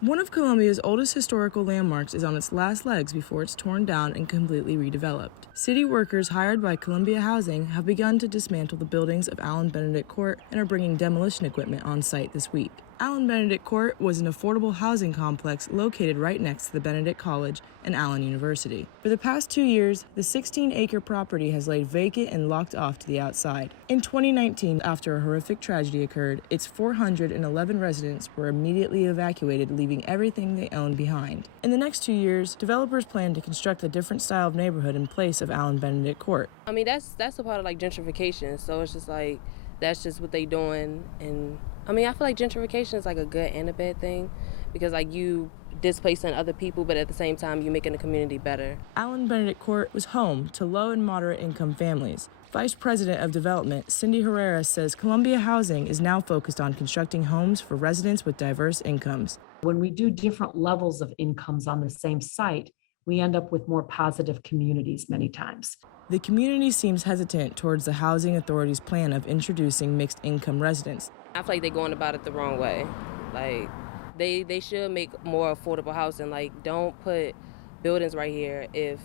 One of Columbia's oldest historical landmarks is on its last legs before it's torn down and completely redeveloped. City workers hired by Columbia Housing have begun to dismantle the buildings of Benedict Court and are bringing demolition equipment on site this week. Benedict Court was an affordable housing complex located right next to the Benedict College and Allen University. For the past 2 years, the 16-acre property has laid vacant and locked off to the outside. In 2019, after a horrific tragedy occurred, its 411 residents were immediately evacuated, leaving everything they owned behind. In the next 2 years, developers plan to construct a different style of neighborhood in place of Benedict Court. I mean, that's a part of like gentrification. So it's just like that's just what they doing. And I mean, I feel like gentrification is like a good and a bad thing because like you displacing other people, but at the same time you're making the community better. Benedict Court was home to low and moderate income families. Vice President of Development Cindy Herrera says Columbia Housing is now focused on constructing homes for residents with diverse incomes. When we do different levels of incomes on the same site, we end up with more positive communities many times. The community seems hesitant towards the Housing Authority's plan of introducing mixed income residents. I feel like they're going about it the wrong way. Like they should make more affordable housing. Like don't put buildings right here if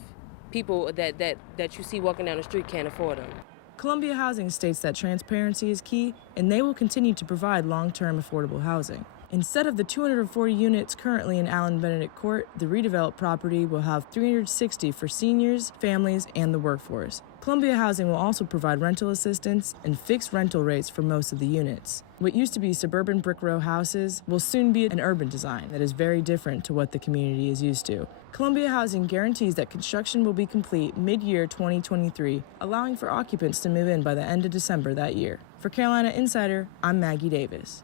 people that you see walking down the street can't afford them. Columbia Housing states that transparency is key, and they will continue to provide long-term affordable housing. Instead of the 240 units currently in Benedict Court, the redeveloped property will have 360 for seniors, families, and the workforce. Columbia Housing will also provide rental assistance and fixed rental rates for most of the units. What used to be suburban brick row houses will soon be an urban design that is very different to what the community is used to. Columbia Housing guarantees that construction will be complete mid-year 2023, allowing for occupants to move in by the end of December that year. For Carolina Insider, I'm Maggie Davis.